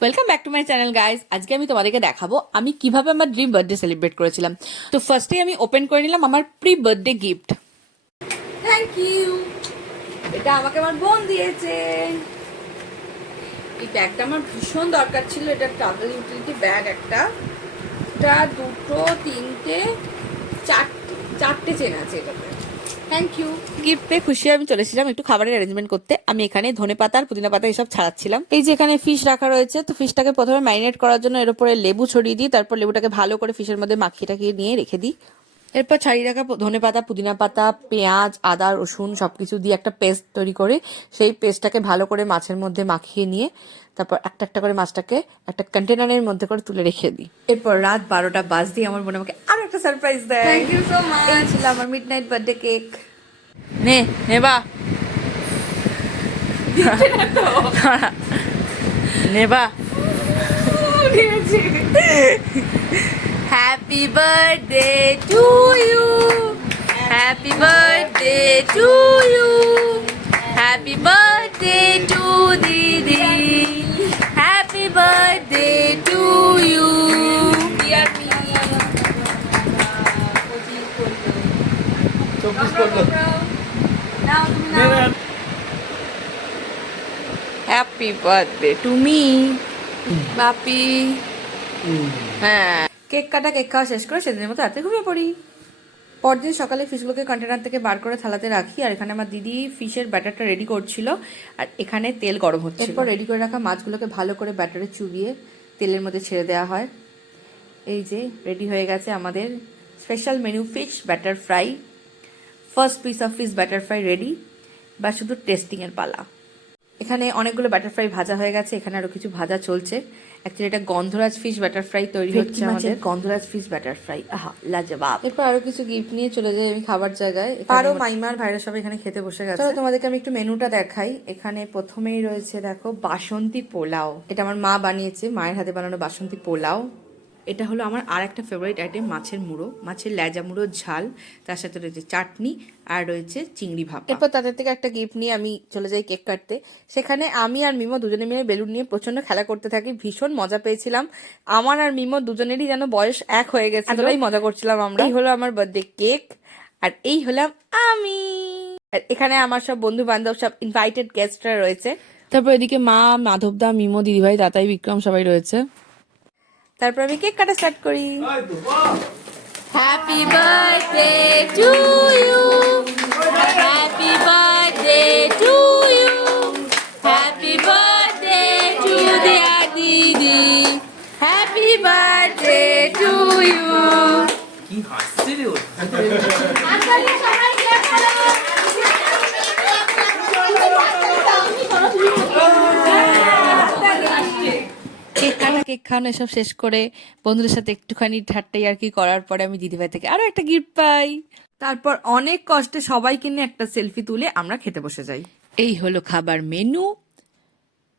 Welcome back to my channel guys. আজকে আমি তোমাদেরকে দেখাবো আমি কিভাবে আমার ড্রিম বার্থডে সেলিব্রেট করেছিলাম। তো ফার্স্টেই আমি ওপেন করে নিলাম আমার pre birthday gift. Thank you. এটা আমাকে আমার বোন দিয়েছে। এই ব্যাগটা আমার ভীষণ দরকার ছিল। এটা ট্রাভেল ইউটিলিটি ব্যাগ একটা, এটা দুটো তিনটে চারটে চেন আছে এটাতে। Thank you. গিফট পেয়ে খুশি আমি চলেছিলাম একটু খাবারের অ্যারেঞ্জমেন্ট করতে। আমি এখানে ধনেপাতা আর পুদিনা পাতা এসব ছাড়াচ্ছিলাম। এই যে এখানে ফিশ রাখা রয়েছে, তো ফিশটাকে প্রথমে ম্যারিনেট করার জন্য এর উপরে লেবু ছড়িয়ে দিই, তারপর লেবুটাকে ভালো করে ফিশের মধ্যে মাখিয়ে নিয়ে রেখে দিই। এরপর ছাড়িয়ে রাখা ধনেপাতা, পুদিনা পাতা, পেঁয়াজ, আদা, রসুন সবকিছু দিয়ে একটা পেস্ট তৈরি করে সেই পেস্টটাকে ভালো করে মাছের মধ্যে মাখিয়ে নিয়ে তারপর একটা একটা করে মাছটাকে একটা কন্টেনারের মধ্যে করে তুলে রেখে দিই। এরপর রাত 12টা বাজ দিয়ে আমার বোন আমাকে আরো একটা সারপ্রাইজ দেয়। Thank you so much. এই ছিল আমার মিডনাইট বার্থডে কেক। নে নেবা নেবা happy birthday to you, happy birthday to you, happy birthday to দিদি, happy birthday to you. Happy birthday to me Bapi. হ্যাঁ, কেক খাওয়া শেষ করে সেদিনের মতো রাতে ঘুমিয়ে পড়ি। পরদিন সকালে ফিশগুলোকে কন্টেনার থেকে বার করে থালাতে রাখি, আর এখানে আমার দিদি ফিশের ব্যাটারটা রেডি করছিল, আর এখানে তেল গরম হচ্ছে। এরপর রেডি করে রাখা মাছগুলোকে ভালো করে ব্যাটারে চুবিয়ে তেলের মধ্যে ছেড়ে দেওয়া হয়। এই যে রেডি হয়ে গেছে আমাদের special menu fish batter fry. First piece of fish batter fry ready, বা শুধু টেস্টিং এর পালা। এখানে অনেকগুলো ব্যাটার ফ্রাই ভাজা হয়ে গেছে, এখানে আরো কিছু ভাজা চলছে। অ্যাকচুয়ালি এটা গন্ধরাজ ফিশ ব্যাটার ফ্রাই তৈরি হচ্ছে আমাদের। গন্ধরাজ ফিশ ব্যাটার ফ্রাই, আহা লাজবাব। এরপর আরো কিছু গিফট নিয়ে চলে যাই আমি খাবার জায়গায়। আরো মাইমার ভাইরা সবাই এখানে খেতে বসে গেছে। চলো তোমাদেরকে আমি একটু মেনুটা দেখাই। এখানে প্রথমেই রয়েছে দেখো বাসন্তী পোলাও, এটা আমার মা বানিয়েছে, মায়ের হাতে বানানো বাসন্তী পোলাও। এটা হলো আমার আর একটা ফেভারিট আইটেম, মাছের মুড়ো, মাছের লেজা মুড়ো ঝাল, তার সাথে রয়েছে চাটনি আর রয়েছে চিংড়ি ভাপা। এরপর তাদের থেকে একটা গিফট নিয়ে আমি চলে যাই কেক কাটতে। সেখানে আমি আর মিমো দুজনে মিলে বেলুন নিয়ে প্রচন্ড খেলা করতে থাকি, ভীষণ মজা পেয়েছিলাম। আমার আর মিমো দুজনেরই যেন বয়স এক হয়ে গেছে, এতটাই মজা করছিলাম আমরা। এই হলো আমার বার্থডে কেক, আর এই হলাম আমি। আর এখানে আমার সব বন্ধু বান্ধব, সব ইনভাইটেড গেস্টরা রয়েছে। তারপর এদিকে মা, মাধবদা, মিমো, দিদিভাই, তাতাই, বিক্রম সবাই রয়েছে। তারপর আমি কেক কাটা স্টার্ট করি। Happy birthday to you, happy birthday to you, happy birthday to dear দিদি, হ্যাপি বার্থডে টু ইউ। কি হাসছে রে ও। কেক খাওয়ানো এসব শেষ করে বন্ধুদের সাথে একটুখানি ঠাট্টাই আর কি করার পরে আমি দিদিভাই থেকে আরো একটা গিফট পাই। তারপর অনেক কষ্টে সবাইকে নিয়ে একটা সেলফি তুলে আমরা খেতে বসে যাই। এই হলো খাবার মেনু।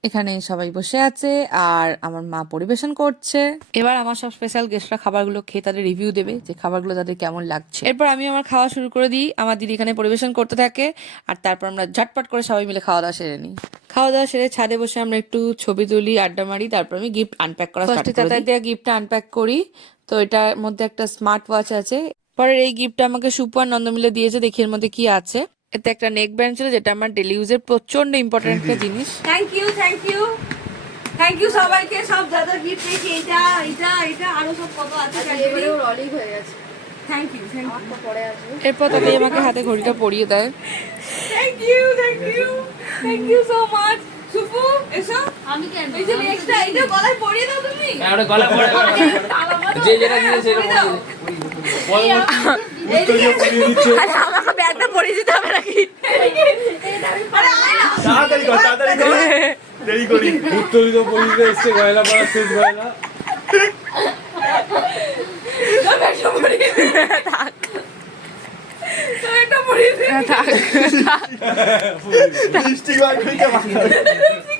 এখানে সবাই বসে আছে আর আমার মা পরিবেশন করছে। এবার আমার সব স্পেশাল গেস্টরা খাবারগুলো খেয়ে তাদের রিভিউ দেবে যে খাবারগুলো তাদের কেমন লাগছে। এরপর আমি আমার খাওয়া শুরু করে দিই, আমার দিদি এখানে পরিবেশন করতে থাকে, আর তারপর আমরা ঝটপট করে সবাই মিলে খাওয়া দাওয়া সেরে নিই। খাওয়া দাওয়া সেরে ছাদে বসে আমরা একটু ছবি তুলি, আড্ডা মারি, তারপর আমি গিফট আনপ্যাক করা স্টার্ট করি। তাদের দেওয়া গিফটটা আনপ্যাক করি। তো এটার মধ্যে একটা স্মার্ট ওয়াচ আছে। পরের এই গিফটটা আমাকে সুপু আর নন্দ মিলে দিয়েছে, দেখি এর মধ্যে কি আছে। এতে একটা নেক ব্যান্ড ছিল, যেটা আমার ডেলি ইউজের প্রচন্ড ইম্পর্টেন্ট একটা জিনিস। Thank you thank you thank you সবাইকে, সব দাদা গিফট পেয়েছি। এটা এটা এটা আরো সব কত আছে, এবারে ওর অলিভ হয়ে গেছে। Thank you thank you. পরে আসবে। এরপর তাকে আমাকে হাতে ঘড়িটা পরিয়ে দেয়। Thank you thank you thank you so much. Supu এসো। আমি কেন এই যে নেক্সটটা এটা গলায় পরিয়ে দাও তুমি। হ্যাঁ ওটা গলায় পরে যে যেটা দিয়েছে সেটা পরিয়ে দাও। আমাকে ব্যাগটা পরিয়ে দিতে হবে নাকি? তাড়াতাড়ি কর দেরি করি। উত্তরিত পরিয়ে এসছে, গয়লা পড়া শেষ গয়লা।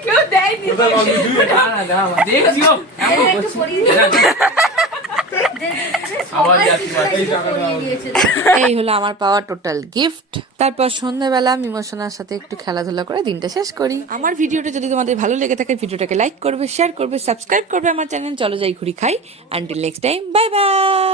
কেউ দেয়নি। আবার যাচ্ছি এই টাকাটা এই হলো আমার পাওয়া টোটাল গিফট। তারপর সন্ধ্যাবেলা মিমোশনার সাথে একটু খেলাধুলা করে দিনটা শেষ করি। আমার ভিডিওটা যদি তোমাদের ভালো লেগে থাকে ভিডিওটাকে লাইক করবে, শেয়ার করবে, সাবস্ক্রাইব করবে আমার চ্যানেল চলো যাই ঘুরি খাই। Until next time, bye bye.